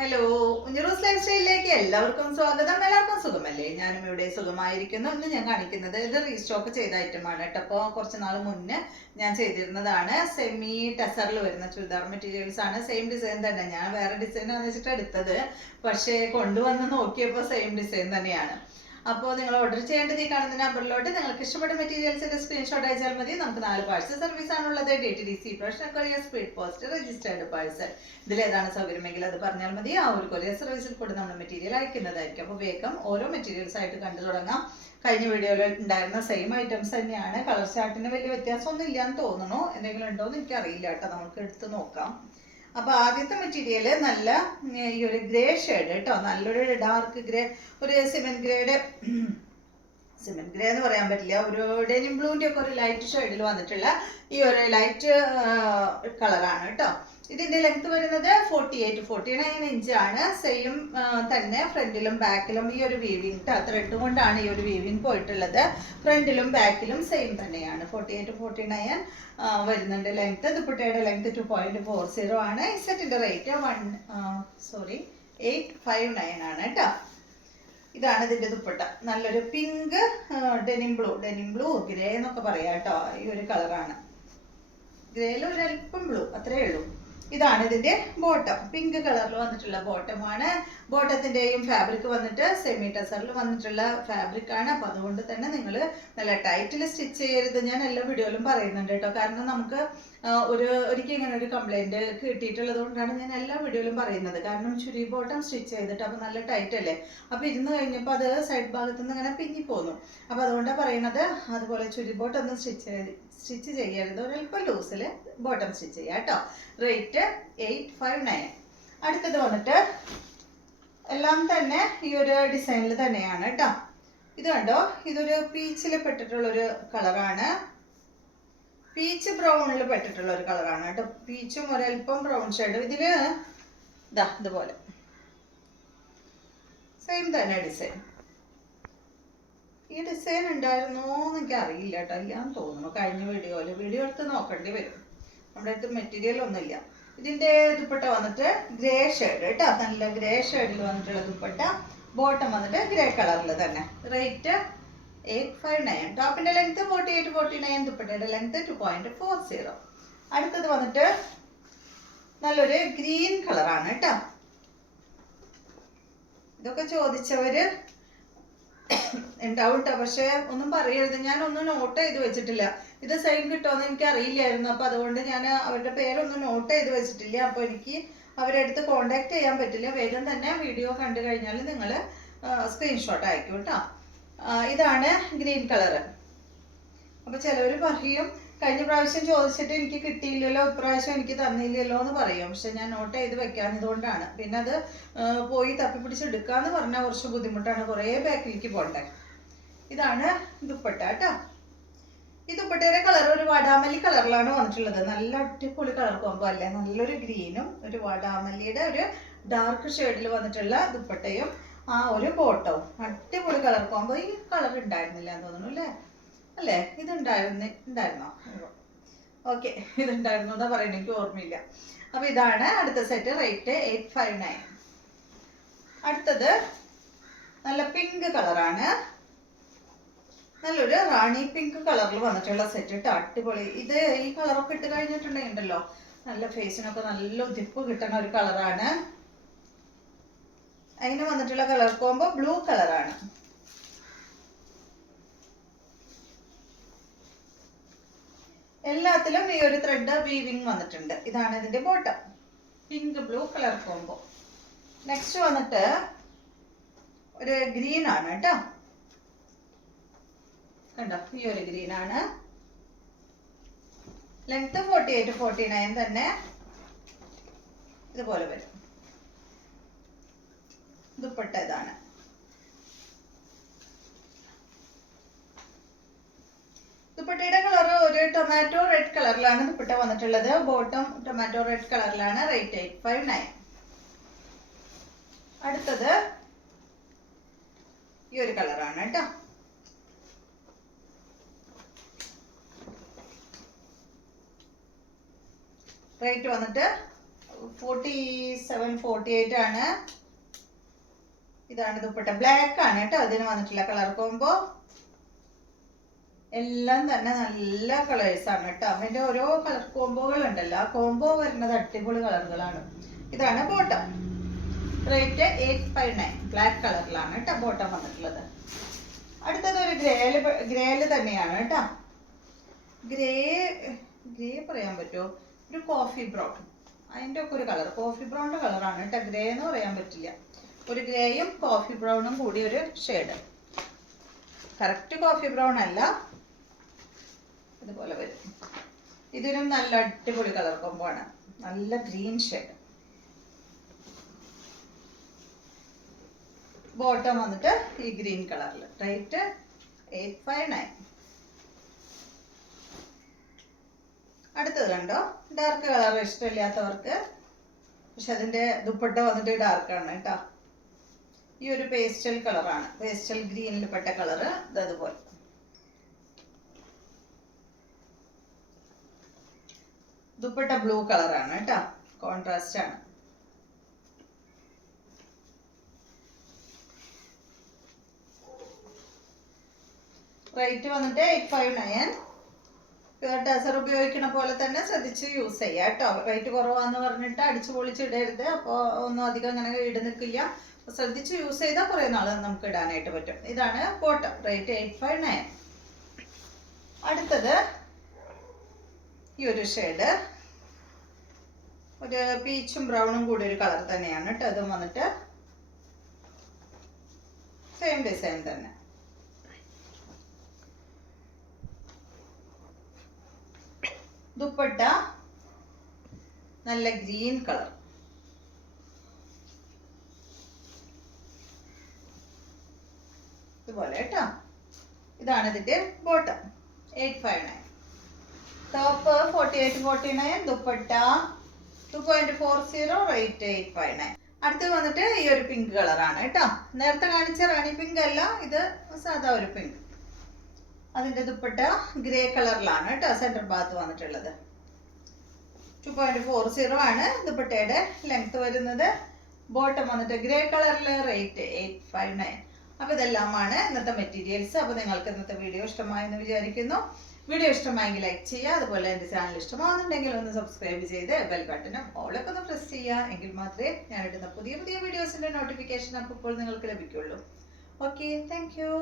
Hello, ഉഞ്ഞറൂസ് life സ്റ്റൈലിലേക്ക് എല്ലാവർക്കും സ്വാഗതം. എല്ലാവർക്കും സുഖമല്ലേ? ഞാനും ഇവിടെ സുഖമായിരിക്കുന്നു. ഇന്ന് ഞാൻ കാണിക്കുന്നത് ഇത് റീസ്റ്റോക്ക് ചെയ്ത ഐറ്റമാണ് കേട്ടോ. അപ്പോൾ കുറച്ച് നാൾ മുന്നേ ഞാൻ ചെയ്തിരുന്നതാണ്. സെമി ടെസറിൽ വരുന്ന ചുരിദാർ മെറ്റീരിയൽസ് ആണ്. സെയിം ഡിസൈൻ തന്നെ. ഞാൻ വേറെ ഡിസൈനാന്ന് വെച്ചിട്ട് എടുത്തത്, പക്ഷേ കൊണ്ടുവന്ന് നോക്കിയപ്പോൾ സെയിം ഡിസൈൻ തന്നെയാണ്. അപ്പോൾ നിങ്ങൾ ഓർഡർ ചെയ്യേണ്ടത് ഈ കാണുന്ന നമ്പറിലോട്ട് നിങ്ങൾക്ക് ഇഷ്ടപ്പെട്ട മെറ്റീരിയൽസിന്റെ സ്ക്രീൻഷോട്ട് അയച്ചാൽ മതി. നമുക്ക് 4 പാഴ്സൽ സർവീസ് ആണുള്ളത്. DTDC, professional courier, speed post, registered parcel. ഇതിലേതാണ് സൗകര്യമെങ്കിൽ അത് പറഞ്ഞാൽ മതി. ആ ഒരു കൊറിയർ സർവീസിൽ കൂടെ നമ്മൾ മെറ്റീരിയൽ അയക്കുന്നതായിരിക്കും. അപ്പോൾ വേഗം ഓരോ മെറ്റീരിയൽസ് ആയിട്ട് കണ്ടു തുടങ്ങാം. കഴിഞ്ഞ വീഡിയോയിൽ ഉണ്ടായിരുന്ന സെയിം ഐറ്റംസ് തന്നെയാണ്. കളർ ചാർട്ടിന് വലിയ വ്യത്യാസമൊന്നും ഇല്ലാന്ന് തോന്നുന്നു. എന്തെങ്കിലും ഉണ്ടോ എന്ന് എനിക്കറിയില്ല കേട്ടോ. നമുക്ക് എടുത്ത് നോക്കാം. അപ്പൊ ആദ്യത്തെ മെറ്റീരിയൽ നല്ല ഈ ഒരു ഗ്രേ ഷെയ്ഡ് കേട്ടോ. നല്ലൊരു ഡാർക്ക് ഗ്രേ, ഒരു സിമെന്റ് ഗ്രേയുടെ സിമെന്റ് ഗ്രേ എന്ന് പറയാൻ പറ്റില്ല, ഒരു ഡെനിം ബ്ലൂവിന്റെ ഒക്കെ ഒരു ലൈറ്റ് ഷെയ്ഡിൽ വന്നിട്ടുള്ള ഈ ഒരു ലൈറ്റ് കളറാണ് കേട്ടോ. ഇതിന്റെ ലെങ്ത് വരുന്നത് 48-49 ഇഞ്ച് ആണ്. സെയിം തന്നെ ഫ്രണ്ടിലും ബാക്കിലും ഈ ഒരു വീവിങ് ത്രെഡ് കൊണ്ടാണ് ഈ ഒരു വീവിങ് പോയിട്ടുള്ളത്. ഫ്രണ്ടിലും ബാക്കിലും സെയിം തന്നെയാണ്. 48-49 വരുന്നുണ്ട് ലെങ്ത്. ദുപ്പട്ടയുടെ ലെങ്ത് 2.40 ആണ്. ഈ സെറ്റിന്റെ റേറ്റ് 859 ആണ് കേട്ടോ. ഇതാണ് ഇതിന്റെ ദുപ്പട്ട. നല്ലൊരു പിങ്ക് ഡെനിം ബ്ലൂ ഗ്രേ എന്നൊക്കെ പറയാം കേട്ടോ. ഈ ഒരു കളറാണ്. ഗ്രേയിൽ ഒരു അല്പം ബ്ലൂ, അത്രേ ഉള്ളൂ. ഇതാണ് ഇതിന്റെ ബോട്ടം. പിങ്ക് കളറിൽ വന്നിട്ടുള്ള ബോട്ടമാണ്. ബോട്ടത്തിന്റെയും ഫാബ്രിക് വന്നിട്ട് സെമി ടെസറിൽ വന്നിട്ടുള്ള ഫാബ്രിക് ആണ്. അപ്പൊ അതുകൊണ്ട് തന്നെ നിങ്ങൾ നല്ല ടൈറ്റിൽ സ്റ്റിച്ച് ചെയ്യരുത്. ഞാൻ എല്ലാ വീഡിയോയിലും പറയുന്നുണ്ട് കേട്ടോ. കാരണം നമുക്ക് ഒരിക്കലും ഇങ്ങനെ ഒരു കംപ്ലൈന്റ് കിട്ടിയിട്ടുള്ളത് കൊണ്ടാണ് ഞാൻ എല്ലാ വീഡിയോയിലും പറയുന്നത്. കാരണം ചുരി ബോട്ടം സ്റ്റിച്ച് ചെയ്തിട്ട് അപ്പൊ നല്ല ടൈറ്റ് അല്ലേ. അപ്പൊ ഇരുന്ന് കഴിഞ്ഞപ്പോൾ അത് സൈഡ് ഭാഗത്ത് നിന്ന് ഇങ്ങനെ പിങ്ങി പോന്നു. അപ്പൊ അതുകൊണ്ടാണ് പറയുന്നത്. അതുപോലെ ചുരി ബോട്ടം ഒന്ന് സ്റ്റിച്ച് ചെയ്യരുത്. ഒരല്പം ലൂസിൽ ബോട്ടം സ്റ്റിച്ച് ചെയ്യാം കേട്ടോ. റേറ്റ് 859. അടുത്തത് വന്നിട്ട് എല്ലാം തന്നെ ഈ ഒരു ഡിസൈനിൽ തന്നെയാണ് കേട്ടോ. ഇത് കണ്ടോ, ഇതൊരു പീച്ചിൽ പെട്ടിട്ടുള്ളൊരു കളറാണ്. പീച്ച് ബ്രൗണിൽ പെട്ടിട്ടുള്ള ഒരു കളറാണ് കേട്ടോ. പീച്ചും ഒരല്പം ബ്രൗൺ ഷെയ്ഡ്. ഇതില് ഇതുപോലെ സെയിം തന്നെ ഡിസൈൻ. ഈ ഡിസൈൻ ഉണ്ടായിരുന്നോ എന്ന് എനിക്ക് അറിയില്ല കേട്ടോ. ഇല്ലാന്ന് തോന്നുന്നു. കഴിഞ്ഞ വീഡിയോ എടുത്ത് നോക്കേണ്ടി വരും. നമ്മുടെ അടുത്ത് മെറ്റീരിയൽ ഒന്നുമില്ല. ഇതിന്റെ ദുപ്പട്ട വന്നിട്ട് ഗ്രേ ഷെയ്ഡ് കേട്ടോ. നല്ല ഗ്രേ ഷെയ്ഡിൽ വന്നിട്ടുള്ള ദുപ്പട്ട. ബോട്ടം വന്നിട്ട് ഗ്രേ കളറിൽ തന്നെ. റേറ്റ് 859. ടോപ്പിന്റെ ലെങ്ത് 48-49. ദുപ്പട്ടയുടെ ലെങ്ത് 2.40. അടുത്തത് വന്നിട്ട് നല്ലൊരു ഗ്രീൻ കളറാണ് കേട്ടോ. ഇതൊക്കെ ചോദിച്ചവര് ഉണ്ടാവും കേട്ടോ. പക്ഷെ ഒന്നും പറയരുത്. ഞാനൊന്നും നോട്ട് ചെയ്ത് വെച്ചിട്ടില്ല. ഇത് സെയിം കിട്ടുമെന്ന് എനിക്ക് അറിയില്ലായിരുന്നു. അപ്പൊ അതുകൊണ്ട് ഞാൻ അവരുടെ പേരൊന്നും നോട്ട് ചെയ്ത് വെച്ചിട്ടില്ല. അപ്പൊ എനിക്ക് അവരെ അടുത്ത് കോണ്ടാക്ട് ചെയ്യാൻ പറ്റില്ല. വേഗം തന്നെ വീഡിയോ കണ്ടു കഴിഞ്ഞാൽ നിങ്ങൾ സ്ക്രീൻഷോട്ട് അയക്കും കേട്ടോ. ഇതാണ് ഗ്രീൻ കളറ്. അപ്പൊ ചിലവർ പറയും കഴിഞ്ഞ പ്രാവശ്യം ചോദിച്ചിട്ട് എനിക്ക് കിട്ടിയില്ലല്ലോ, ഇപ്രാവശ്യം എനിക്ക് തന്നില്ലല്ലോ എന്ന് പറയും. പക്ഷെ ഞാൻ നോട്ട് ചെയ്ത് വെക്കാഞ്ഞതുകൊണ്ടാണ്. പിന്നെ അത് പോയി തപ്പിപ്പിടിച്ചെടുക്കാന്ന് പറഞ്ഞാൽ കുറച്ച് ബുദ്ധിമുട്ടാണ്. കുറേ ബാക്കിലേക്ക് പോണ്ടേ. ഇതാണ് ദുപ്പട്ട കേട്ടോ. ഈ ദുപ്പട്ടയുടെ കളർ ഒരു വാടാമല്ലി കളറിലാണ് വന്നിട്ടുള്ളത്. നല്ല അടിപൊളി കളർ കോമ്പോ അല്ലേ. നല്ലൊരു ഗ്രീനും ഒരു വാടാമല്ലിയുടെ ഒരു ഡാർക്ക് ഷെയ്ഡിൽ വന്നിട്ടുള്ള ദുപ്പട്ടയും ആ ഒരു ബോട്ടവും. അടിപൊളി കളർ കോമ്പോ. ഈ കളർ ഉണ്ടായിരുന്നില്ല എന്ന് തോന്നുന്നു അല്ലേ? ഉണ്ടായിരുന്നോ? ഓക്കെ, ഇതുണ്ടായിരുന്നു എന്നാ പറയുന്നത്. എനിക്ക് ഓർമ്മയില്ല. അപ്പൊ ഇതാണ് അടുത്ത സെറ്റ്. റേറ്റ് 859. അടുത്തത് നല്ല പിങ്ക് കളറാണ്. നല്ലൊരു റാണി പിങ്ക് കളറിൽ വന്നിട്ടുള്ള സെറ്റ് കേട്ടോ. അടിപൊളി. ഇത് ഈ കളറൊക്കെ ഇട്ട് കഴിഞ്ഞിട്ടുണ്ടെങ്കിലോ നല്ല ഫേസിനൊക്കെ നല്ല ഉതിപ്പ് കിട്ടുന്ന ഒരു കളറാണ്. അതിന് വന്നിട്ടുള്ള കളർ കോമ്പോ ബ്ലൂ കളറാണ്. എല്ലാത്തിലും ഈ ഒരു ത്രെഡ് വീവിങ് വന്നിട്ടുണ്ട്. ഇതാണ് ഇതിന്റെ bottom. Pink blue colour combo. Next വന്നിട്ട് ഒരു ഗ്രീൻ ആണ് കേട്ടോ. കണ്ടോ, ഈ ഒരു ഗ്രീൻ ആണ്. ലെങ്ത് 48-49 തന്നെ. ഇതുപോലെ വരും. ദുപ്പട്ട ഇതാണ്. ദുപ്പട്ടയുടെ കളർ ഒരു ടൊമാറ്റോ റെഡ് കളറിലാണ് ദുപ്പട്ട വന്നിട്ടുള്ളത്. ബോട്ടം ടൊമാറ്റോ റെഡ് കളറിലാണ്. റേറ്റ് 859. അടുത്തത് ഈ ഒരു കളറാണ് കേട്ടോ. റേറ്റ് വന്നിട്ട് 47-48 ആണ്. ഇതാണ് ദുപ്പട്ട. ബ്ലാക്ക് ആണ് കേട്ടോ അതിന് വന്നിട്ടുള്ള കളർ കോംബോ. എല്ലാം തന്നെ നല്ല കളേഴ്സ് ആണ് കേട്ടോ. അതിന്റെ ഓരോ കളർ കോംബോകൾ ഉണ്ടല്ലോ, ആ കോംബോ വരുന്നത് അടിപൊളി കളറുകളാണ്. ഇതാണ് ബോട്ടം. റേറ്റ് 859. ബ്ലാക്ക് കളറിലാണ് കേട്ടോ ബോട്ടം വന്നിട്ടുള്ളത്. അടുത്തത് ഒരു ഗ്രേല് തന്നെയാണ് കേട്ടോ. ഗ്രേ പറയാൻ പറ്റുമോ? ഒരു കോഫി ബ്രൗൺ, അതിൻ്റെ ഒക്കെ ഒരു കളർ, കോഫി ബ്രൗണിന്റെ കളറാണ് കേട്ടോ. ഗ്രേ എന്ന് പറയാൻ പറ്റില്ല. ഒരു ഗ്രേയും കോഫി ബ്രൗണും കൂടി ഒരു ഷെയ്ഡ്. കറക്റ്റ് കോഫി ബ്രൗൺ അല്ല, ഇതുപോലെ വരും. ഇതിനും നല്ല അടിപൊളി കളർ കോംബോ ആണ്. നല്ല ഗ്രീൻ ഷെയ്ഡ്. ബോട്ടം വന്നിട്ട് ഈ ഗ്രീൻ കളറിൽ. റേറ്റ് 859. അടുത്തത് കണ്ടോ, ഡാർക്ക് കളർ ഇഷ്ടമില്ലാത്തവർക്ക്, പക്ഷെ അതിന്റെ ദുപ്പട്ട വന്നിട്ട് ഡാർക്കാണ് കേട്ടോ. ഈ ഒരു പേസ്റ്റൽ കളറാണ്, പേസ്റ്റൽ ഗ്രീനിൽ പെട്ട കളറ്. ഇതതുപോലെ ദുപ്പട്ട ബ്ലൂ കളറാണ് കേട്ടോ, കോൺട്രാസ്റ്റ് ആണ്. റേറ്റ് വന്നിട്ട് 859. ടസർ ഉപയോഗിക്കണ പോലെ തന്നെ ശ്രദ്ധിച്ച് യൂസ് ചെയ്യാം കേട്ടോ. റേറ്റ് കുറവാന്ന് പറഞ്ഞിട്ട് അടിച്ചു പൊളിച്ച് ഇടരുത്. അപ്പോൾ ഒന്നും അധികം അങ്ങനെ ഇട് നിൽക്കില്ല. ശ്രദ്ധിച്ച് യൂസ് ചെയ്താൽ കുറേ നാൾ നമുക്ക് ഇടാനായിട്ട് പറ്റും. ഇതാണ് ബോട്ടം. റേറ്റ് 859. അടുത്തത് ഈ ഒരു ഷെയ്ഡ്, ഒരു പീച്ചും ബ്രൗണും കൂടി ഒരു കളർ തന്നെയാണ് കേട്ടോ. അതും വന്നിട്ട് സെയിം ഡിസൈൻ തന്നെ. ദുപ്പട്ട നല്ല ഗ്രീൻ കളർ. ഇതുപോലെ കേട്ടോ. ഇതാണ് ഇതിന്റെ ബോട്ടം. 859. ടോപ്പ് 48-49. ദുപ്പട്ട 2.40. റേറ്റ് 859. അടുത്ത് വന്നിട്ട് ഈ ഒരു പിങ്ക് കളറാണ് കേട്ടോ. നേരത്തെ കാണിച്ച റാണി പിങ്ക് അല്ല, ഇത് സാധാ ഒരു പിങ്ക്. അതിന്റെ ദുപ്പട്ട ഗ്രേ കളറിലാണ് കേട്ടോ സെന്റർ ഭാഗത്ത് വന്നിട്ടുള്ളത്. 2.40 ആണ് ദുപ്പട്ടയുടെ ലെങ്ത് വരുന്നത്. ബോട്ടം വന്നിട്ട് ഗ്രേ കളറിൽ. റേറ്റ് 859. അപ്പോൾ ഇതെല്ലാമാണ് ഇന്നത്തെ മെറ്റീരിയൽസ്. അപ്പോൾ നിങ്ങൾക്ക് ഇന്നത്തെ വീഡിയോ ഇഷ്ടമായെന്ന് വിചാരിക്കുന്നു. വീഡിയോ ഇഷ്ടമായെങ്കിൽ ലൈക്ക് ചെയ്യുക. അതുപോലെ എൻ്റെ ചാനൽ ഇഷ്ടമാകുന്നുണ്ടെങ്കിൽ ഒന്ന് സബ്സ്ക്രൈബ് ചെയ്ത് ബെൽ ബട്ടണും ഓളൊക്കെ ഒന്ന് പ്രസ് ചെയ്യുക. എങ്കിൽ മാത്രമേ ഞാൻ ഇടുന്ന പുതിയ വീഡിയോസിന്റെ നോട്ടിഫിക്കേഷൻ അപ്പോൾ നിങ്ങൾക്ക് ലഭിക്കുള്ളൂ. Okay, thank you.